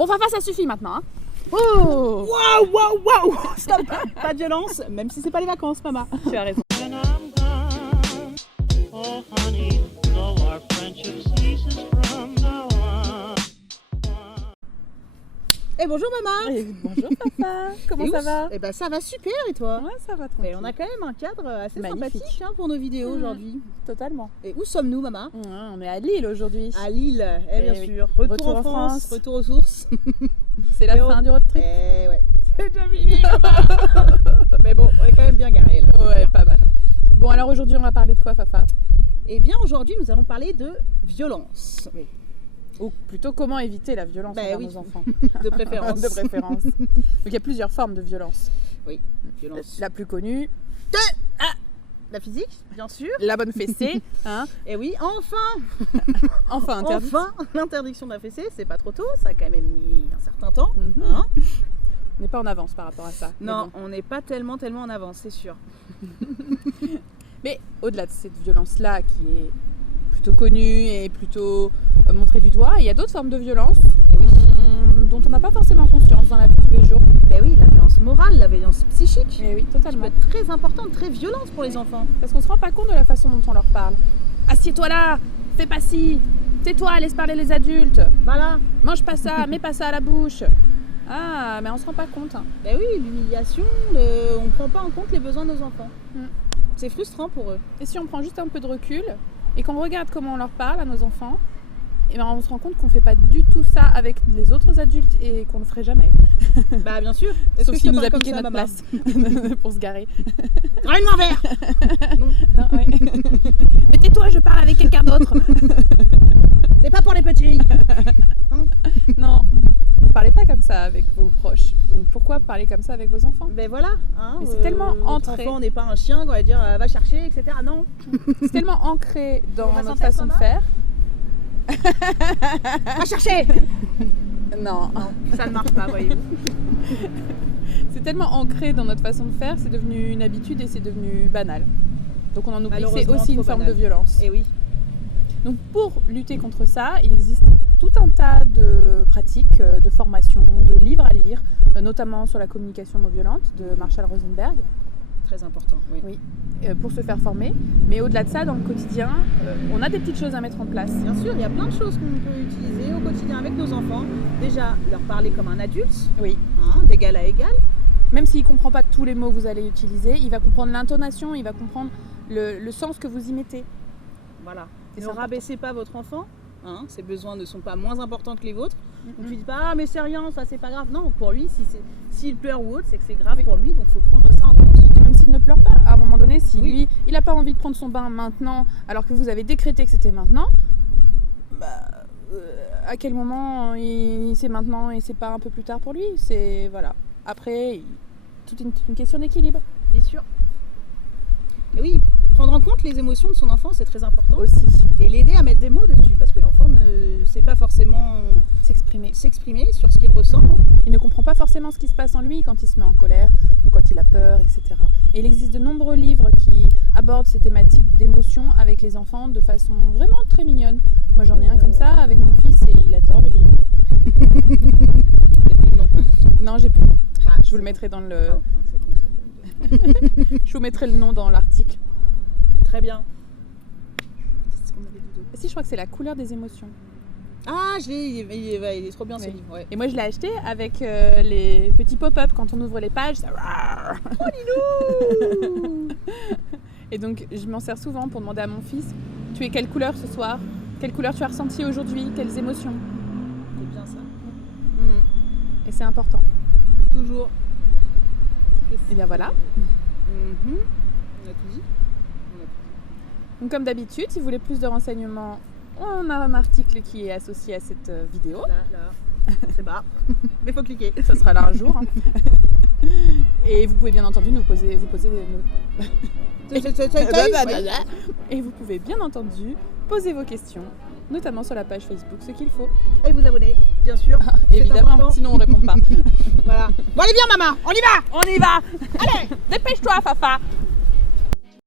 Bon, Fafa, ça suffit maintenant. Hein. Oh Waouh Stop. Pas de violence, même si c'est pas les vacances, maman. Tu as raison. Oh honey, no, our friendship ceases from now on. Eh bonjour maman. Bonjour Fafa, comment ça va? Eh ben ça va super et toi? Ouais, ça va Mais tranquille. on a quand même un cadre assez Magnifique. sympathique pour nos vidéos aujourd'hui. Totalement. Et où sommes-nous maman? On est à Lille aujourd'hui. À Lille, bien oui. sûr. Retour en France, France. retour aux sources. C'est la Et fin du road trip. Eh ouais. C'est déjà fini maman. Mais bon, on est quand même bien garés là. faut Ouais, dire. pas mal. Bon, alors aujourd'hui, on va parler de quoi, Fafa? Eh bien aujourd'hui nous allons parler de violence. Ou plutôt comment éviter la violence Bah envers oui. nos enfants. De préférence. De préférence. Donc il y a plusieurs formes de violence. Oui, violence. La plus connue, La physique, bien sûr. la bonne fessée. Hein. Et oui, enfin Enfin, interdit. Enfin, l'interdiction de la fessée, c'est pas trop tôt, ça a quand même mis un certain temps. Mhm. Hein. On n'est pas en avance par rapport à ça. Mais Non, bon. on n'est pas tellement en avance, c'est sûr. Mais au-delà de cette violence-là qui est plutôt connue et plutôt montrée du doigt, il y a d'autres formes de violence Et oui. dont on n'a pas forcément conscience dans la vie de tous les jours. Ben oui, la violence morale, la violence psychique, Mais oui, qui peut totalement. être très importante, très violente pour les enfants. Parce qu'on se rend pas compte de la façon dont on leur parle. Assieds-toi là, fais pas ci, tais-toi, laisse parler les adultes, Voilà. mange pas ça, mets pas ça à la bouche. Ah, mais on se rend pas compte. Hein. Ben oui, l'humiliation, on ne prend pas en compte les besoins de nos enfants. Mm. C'est frustrant pour eux. Et si on prend juste un peu de recul et qu'on regarde comment on leur parle à nos enfants, et ben on se rend compte qu'on fait pas du tout ça avec les autres adultes et qu'on le ferait jamais. Bah bien sûr. Est-ce Sauf que je s'ils te nous parle a comme piqué ça, notre maman? place pour se garer. Ramène-moi un verre. Non, Ah, ouais. Mais tais-toi, je parle avec quelqu'un d'autre. c'est pas pour les petits. Non, vous parlez pas comme ça avec vos proches. Donc pourquoi parler comme ça avec vos enfants? Ben voilà. Hein, Mais c'est tellement notre entré. enfant n'est pas un chien, on va dire va chercher, etc. Non. C'est tellement ancré dans On va notre s'en façon de faire, faire. Va chercher. Non, Non, ça ne marche pas, voyez-vous. c'est tellement ancré dans notre façon de faire, c'est devenu une habitude et c'est devenu banal. Donc on en oublie que c'est Malheureusement, aussi une trop forme banal. de violence. Et oui. Donc pour lutter contre ça, il existe tout un tas de pratiques, de formations, de livres à lire, notamment sur la communication non violente de Marshall Rosenberg, Très important. Oui. Oui. Pour se faire former. Mais au-delà de ça, dans le quotidien, on a des petites choses à mettre en place. Bien sûr, il y a plein de choses qu'on peut utiliser au quotidien avec nos enfants. Déjà, leur parler comme un adulte, Oui. hein, d'égal à égal. Même s'il ne comprend pas tous les mots que vous allez utiliser, il va comprendre l'intonation, il va comprendre le sens que vous y mettez. Voilà. Et Ne c'est rabaissez pas votre enfant. Hein, ses besoins ne sont pas moins importants que les vôtres. Donc tu Mhm. dis pas ah mais c'est rien, ça c'est pas grave. Non, pour lui, s'il pleure ou autre, c'est que c'est grave Oui. pour lui, donc il faut prendre ça en compte. Et même s'il ne pleure pas, à un moment donné, si Oui. lui, il n'a pas envie de prendre son bain maintenant, alors que vous avez décrété que c'était maintenant, bah, à quel moment c'est maintenant et c'est pas un peu plus tard pour lui? C'est voilà. Après, toute une question d'équilibre Bien sûr. Et oui, prendre en compte les émotions de son enfant, c'est très important. aussi. Et l'aider à mettre des mots dessus, parce que l'enfant ne sait pas forcément S'exprimer. s'exprimer sur ce qu'il ressent. Il ne comprend pas forcément ce qui se passe en lui quand il se met en colère ou quand il a peur, etc. Et il existe de nombreux livres qui abordent ces thématiques d'émotion avec les enfants de façon vraiment très mignonne. Moi j'en ai un comme ça avec mon fils et il adore le lire. Il n'y a plus de nom. Non, j'ai plus le nom. Ah, Je vous le mettrai dans le... Ah, non, c'est bon, Je vous mettrai le nom dans l'article. Très bien. Qu'est-ce qu'on avait dit d'autre? Si, je crois que c'est la couleur des émotions. Ah, je l'ai, il est trop bien ce Oui. livre. Ouais. Et moi je l'ai acheté avec les petits pop-up quand on ouvre les pages. Ça... Et donc je m'en sers souvent pour demander à mon fils, tu es quelle couleur ce soir? Quelle couleur tu as ressenti aujourd'hui? Quelles émotions? C'est bien ça. Et c'est important. Toujours. Et bien voilà. On a tout dit. Donc comme d'habitude, si vous voulez plus de renseignements, on a un article qui est associé à cette vidéo. Là, c'est bas. Mais faut cliquer. Ça sera là un jour. Hein. Et vous pouvez bien entendu vous poser Et vous pouvez bien entendu poser vos questions, notamment sur la page Facebook, ce qu'il faut. Et vous abonner, bien sûr. Évidemment, important. sinon on répond pas. Voilà. Bon allez, viens maman, on y va. On y va. Allez, dépêche-toi, Fafa.